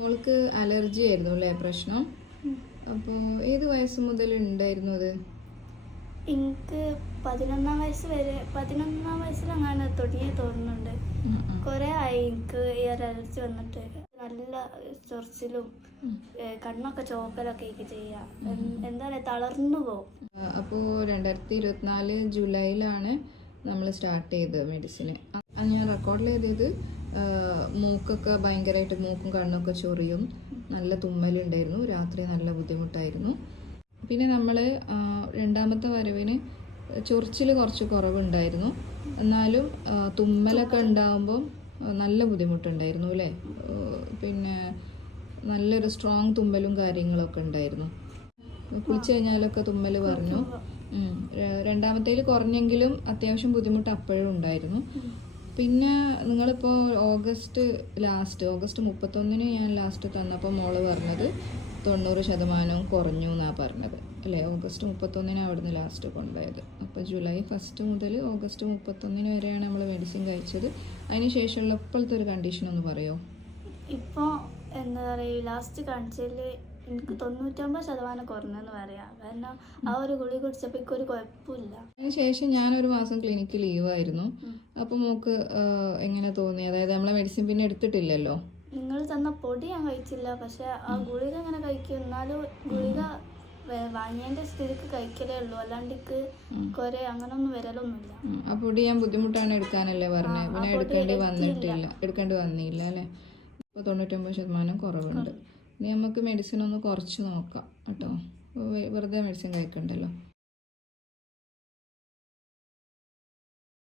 മോൾക്ക് അലർജി ആയിരുന്നു അല്ലേ പ്രശ്നം? അപ്പോൾ ഏത് വയസ്സ് മുതൽ ഉണ്ടായിരുന്നു അത്? എനിക്ക് 11 വയസ്സിലങ്ങനെ തുടങ്ങി തോന്നുന്നുണ്ട്. കുറെ ആയി എനിക്ക് ഈ ഒരു അലർജി വന്നിട്ട്. നല്ല ചൊറിച്ചിലും കണ്ണൊക്കെ ചോക്കലൊക്കെ എനിക്ക് ചെയ്യാം. എന്താ പറയുക, തളർന്നു പോകും. അപ്പോൾ 2024 ജൂലൈയിലാണ് നമ്മൾ സ്റ്റാർട്ട് ചെയ്തത് മെഡിസിന്. ഞാൻ റെക്കോർഡ് ചെയ്തത് മൂക്കൊക്കെ ഭയങ്കരമായിട്ട് മൂക്കും കണ്ണൊക്കെ ചൊറിയും, നല്ല തുമ്മലുണ്ടായിരുന്നു, രാത്രി നല്ല ബുദ്ധിമുട്ടായിരുന്നു. പിന്നെ നമ്മൾ രണ്ടാമത്തെ വരവിന് ചൊറിച്ചിൽ കുറച്ച് കുറവുണ്ടായിരുന്നു, എന്നാലും തുമ്മലൊക്കെ ഉണ്ടാകുമ്പോൾ നല്ല ബുദ്ധിമുട്ടുണ്ടായിരുന്നു അല്ലേ? പിന്നെ നല്ലൊരു സ്ട്രോങ് തുമ്മലും കാര്യങ്ങളൊക്കെ ഉണ്ടായിരുന്നു. കുളിച്ച് കഴിഞ്ഞാലൊക്കെ തുമ്മൽ പറഞ്ഞു. രണ്ടാമത്തേൽ കുറഞ്ഞെങ്കിലും അത്യാവശ്യം ബുദ്ധിമുട്ട് അപ്പോഴും ഉണ്ടായിരുന്നു. പിന്നെ നിങ്ങളിപ്പോൾ ഓഗസ്റ്റ് 31 ഞാൻ ലാസ്റ്റ് തന്നപ്പോൾ മോള് പറഞ്ഞത് 90% കുറഞ്ഞു എന്നാണ് പറഞ്ഞത് അല്ലേ? ഓഗസ്റ്റ് 31 അവിടുന്ന് ലാസ്റ്റ് കൊണ്ടുപോയത്. അപ്പോൾ ജൂലൈ 1 മുതൽ ഓഗസ്റ്റ് 31 വരെയാണ് നമ്മൾ മെഡിസിൻ കഴിച്ചത്. അതിന് ശേഷമുള്ള ഇപ്പോഴത്തെ ഒരു കണ്ടീഷൻ ഒന്ന് പറയുമോ? ഇപ്പോൾ എന്താ പറയുക, ലാസ്റ്റ് കാണിച്ചതിൽ എനിക്ക് 99% കുറഞ്ഞെന്ന് പറയാം. കാരണം ആ ഒരു ഗുളിക കുടിച്ചപ്പോൾ എനിക്കൊരു കുഴപ്പമില്ല. അതിനുശേഷം ഞാനൊരു മാസം ക്ലിനിക്ക് ലീവായിരുന്നു. അപ്പോൾ മോൾക്ക് എങ്ങനെ തോന്നി? അതായത് നമ്മളെ മെഡിസിൻ പിന്നെ എടുത്തിട്ടില്ലല്ലോ. നിങ്ങൾ തന്ന പൊടി ഞാൻ കഴിച്ചില്ല, പക്ഷെ ആ ഗുളിക അങ്ങനെ കഴിക്കും. എന്നാലും ഗുളിക വാങ്ങിയതിൻ്റെ സ്ഥിതിക്ക് കഴിക്കലേ ഉള്ളൂ, അല്ലാണ്ട് കുറെ അങ്ങനെ ഒന്നും വരലൊന്നുമില്ല. ആ പൊടി ഞാൻ ബുദ്ധിമുട്ടാണ് എടുക്കാനല്ലേ പറഞ്ഞത്, പിന്നെ എടുക്കേണ്ടി വന്നില്ല അല്ലേ? ഇപ്പോൾ 99% കുറവുണ്ട്. ഇനി നമുക്ക് മെഡിസിൻ ഒന്ന് കുറച്ച് നോക്കാം കേട്ടോ, വെറുതെ മെഡിസിൻ കഴിക്കണ്ടല്ലോ.